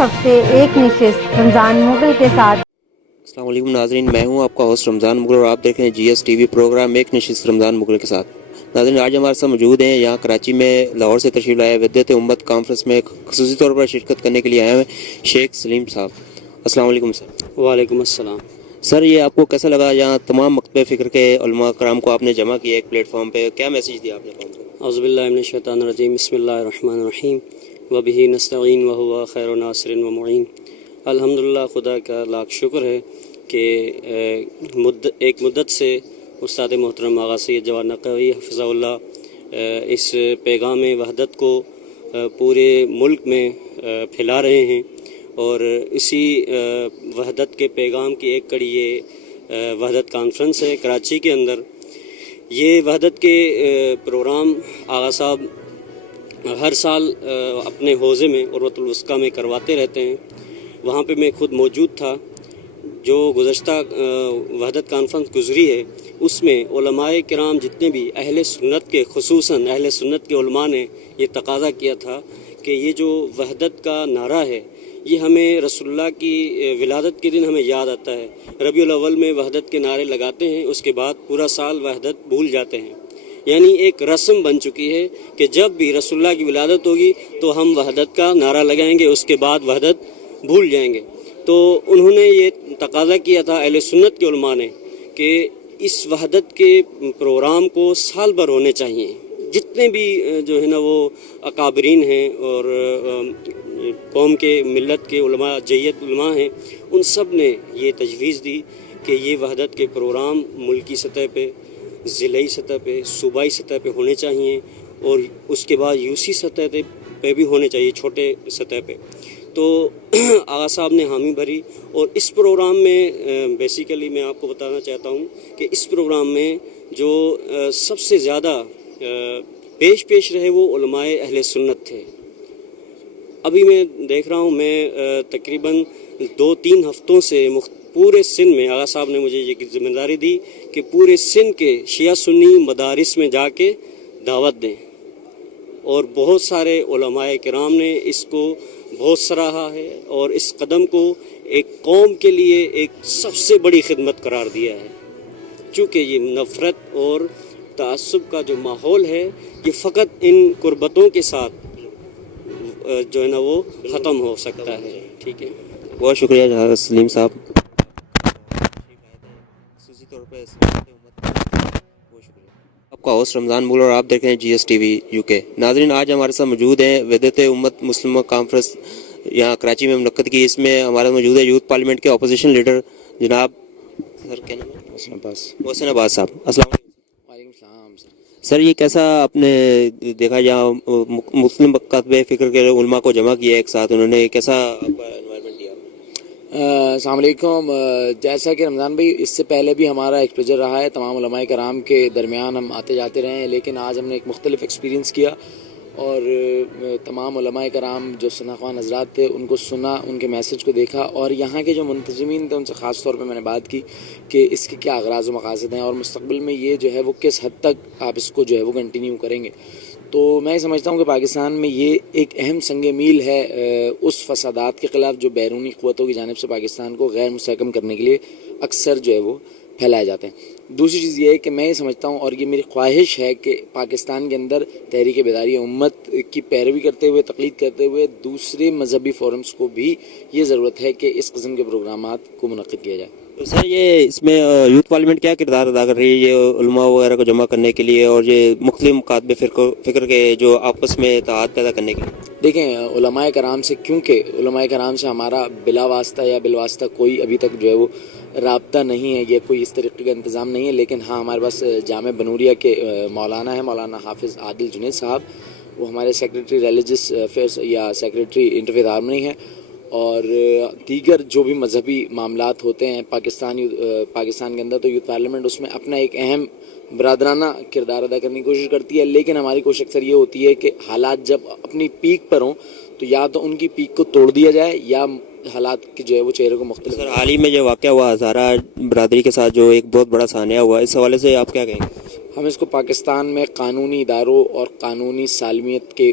ہفتے ایک نشست رمضان مغل کے ساتھ۔ السلام علیکم ناظرین، میں ہوں آپ کا ہوسٹ رمضان مغل اور آپ دیکھ رہے ہیں جی ایس ٹی وی پروگرام ایک نشست رمضان مغل کے ساتھ۔ ناظرین، آج ہمارے ساتھ موجود ہیں یہاں کراچی میں لاہور سے تشریف لائے وحدت امت کانفرنس میں خصوصی طور پر شرکت کرنے کے لیے آئے ہیں شیخ سلیم صاحب۔ السلام علیکم سر۔ وعلیکم السلام۔ سر، یہ آپ کو کیسا لگا یہاں تمام مکتب فکر کے علماء کرام کو آپ نے جمع کیا ایک پلیٹ فارم پہ؟ کیا میسیج دیا آپ نے قوم کو؟ اعوذ باللہ من الشیطان الرجیم، بسم اللہ الرحمن الرحیم، وبہ نستعین وہو خیر ناصر و معین۔ الحمدللہ، خدا کا لاکھ شکر ہے کہ ایک مدت سے استاد محترم آغا سید جواد نقوی حفظہ اللہ اس پیغام وحدت کو پورے ملک میں پھیلا رہے ہیں، اور اسی وحدت کے پیغام کی ایک کڑی یہ وحدت کانفرنس ہے کراچی کے اندر۔ یہ وحدت کے پروگرام آغا صاحب ہر سال اپنے حوزے میں عروۃ الوثقیٰ میں کرواتے رہتے ہیں، وہاں پہ میں خود موجود تھا۔ جو گزشتہ وحدت کانفرنس گزری ہے اس میں علماء کرام جتنے بھی اہل سنت کے، خصوصاً اہل سنت کے علماء نے یہ تقاضا کیا تھا کہ یہ جو وحدت کا نعرہ ہے یہ ہمیں رسول اللہ کی ولادت کے دن ہمیں یاد آتا ہے۔ ربیع الاول میں وحدت کے نعرے لگاتے ہیں، اس کے بعد پورا سال وحدت بھول جاتے ہیں، یعنی ایک رسم بن چکی ہے کہ جب بھی رسول اللہ کی ولادت ہوگی تو ہم وحدت کا نعرہ لگائیں گے، اس کے بعد وحدت بھول جائیں گے۔ تو انہوں نے یہ تقاضا کیا تھا اہل سنت کے علماء نے کہ اس وحدت کے پروگرام کو سال بھر ہونے چاہیے۔ جتنے بھی جو ہے نا وہ اکابرین ہیں اور قوم کے ملت کے علماء، جیت علماء ہیں، ان سب نے یہ تجویز دی کہ یہ وحدت کے پروگرام ملکی سطح پہ، ضلعی سطح پہ، صوبائی سطح پہ ہونے چاہیے، اور اس کے بعد یو سی سطح پہ بھی ہونے چاہیے، چھوٹے سطح پہ۔ تو آغا صاحب نے حامی بھری، اور اس پروگرام میں بیسیکلی میں آپ کو بتانا چاہتا ہوں کہ اس پروگرام میں جو سب سے زیادہ پیش رہے وہ علماء اہل سنت تھے۔ ابھی میں دیکھ رہا ہوں، میں تقریباً 2-3 ہفتوں سے پورے سندھ میں آغا صاحب نے مجھے یہ ذمہ داری دی کہ پورے سندھ کے شیعہ سنی مدارس میں جا کے دعوت دیں، اور بہت سارے علماء کرام نے اس کو بہت سراہا ہے، اور اس قدم کو ایک قوم کے لیے ایک سب سے بڑی خدمت قرار دیا ہے، چونکہ یہ نفرت اور تعصب کا جو ماحول ہے یہ فقط ان قربتوں کے ساتھ جو ہے نا وہ ختم ہو سکتا ہے۔ ٹھیک ہے، بہت شکریہ جناب سلیم صاحب، خصوصی طور پہ بہت شکریہ آپ کا ہوسٹ رمضان مغل اور آپ دیکھ رہے ہیں جی ایس ٹی وی یو کے۔ ناظرین، آج ہمارے ساتھ موجود ہیں وحدت امت مسلمہ کانفرنس یہاں کراچی میں منعقد کی، اس میں ہمارے موجود ہے یوتھ پارلیمنٹ کے اپوزیشن لیڈر جناب سر کیا نام ہے؟ محسن عباس صاحب۔ السلام علیکم۔ وعلیکم السلام سر۔ سر، یہ کیسا آپ نے دیکھا یہاں مسلم مکتب فکر کے علماء کو جمع کیا ایک ساتھ، انہوں نے کیسا آپ کا انوائرمنٹ دیا؟ السلام علیکم۔ جیسا کہ رمضان بھائی، اس سے پہلے بھی ہمارا ایکسپوجر رہا ہے، تمام علماء کرام کے درمیان ہم آتے جاتے رہے ہیں، لیکن آج ہم نے ایک مختلف ایکسپیرینس کیا، اور تمام علماء کرام جو ثناخوان حضرات تھے ان کو سنا، ان کے میسج کو دیکھا، اور یہاں کے جو منتظمین تھے ان سے خاص طور پہ میں نے بات کی کہ اس کے کیا اغراض و مقاصد ہیں، اور مستقبل میں یہ جو ہے وہ کس حد تک آپ اس کو جو ہے وہ کنٹینیو کریں گے۔ تو میں سمجھتا ہوں کہ پاکستان میں یہ ایک اہم سنگ میل ہے اس فسادات کے خلاف جو بیرونی قوتوں کی جانب سے پاکستان کو غیر مستحکم کرنے کے لیے اکثر جو ہے وہ پھیلائے جاتے ہیں۔ دوسری چیز یہ ہے کہ میں یہ سمجھتا ہوں، اور یہ میری خواہش ہے، کہ پاکستان کے اندر تحریک بیداری امت کی پیروی کرتے ہوئے، تقلید کرتے ہوئے دوسرے مذہبی فورمز کو بھی یہ ضرورت ہے کہ اس قسم کے پروگرامات کو منعقد کیا جائے۔ تو سر، یہ اس میں یوتھ پارلیمنٹ کیا کردار ادا کر رہی ہے یہ علماء وغیرہ کو جمع کرنے کے لیے اور یہ مختلف مکاتب فکر کے جو آپس میں اتحاد پیدا کرنے کے لیے؟ دیکھیں، علماء کرام سے، کیونکہ علماء کرام سے ہمارا بلا واسطہ یا بالواسطہ کوئی ابھی تک جو ہے وہ رابطہ نہیں ہے، یہ کوئی اس طریقے کا انتظام نہیں ہے، لیکن ہاں ہمارے پاس جامعہ بنوریہ کے مولانا ہیں، مولانا حافظ عادل جنید صاحب، وہ ہمارے سیکریٹری ریلیجس افیئرس یا سیکریٹری انٹرفیتھ ہارمنی ہیں، اور دیگر جو بھی مذہبی معاملات ہوتے ہیں پاکستان کے اندر، تو یوتھ پارلیمنٹ اس میں اپنا ایک اہم برادرانہ کردار ادا کرنے کی کوشش کرتی ہے، لیکن ہماری کوشش اکثر یہ ہوتی ہے کہ حالات جب اپنی پیک پر ہوں تو یا تو ان کی پیک کو توڑ دیا جائے یا حالات کی جو ہے وہ چہرے کو مختلف۔ سر، حال ہی میں جو واقعہ ہوا ہزارہ برادری کے ساتھ جو ایک بہت بڑا سانحہ ہوا، اس حوالے سے آپ کیا کہیں گے؟ ہم اس کو پاکستان میں قانونی اداروں اور قانونی سالمیت کے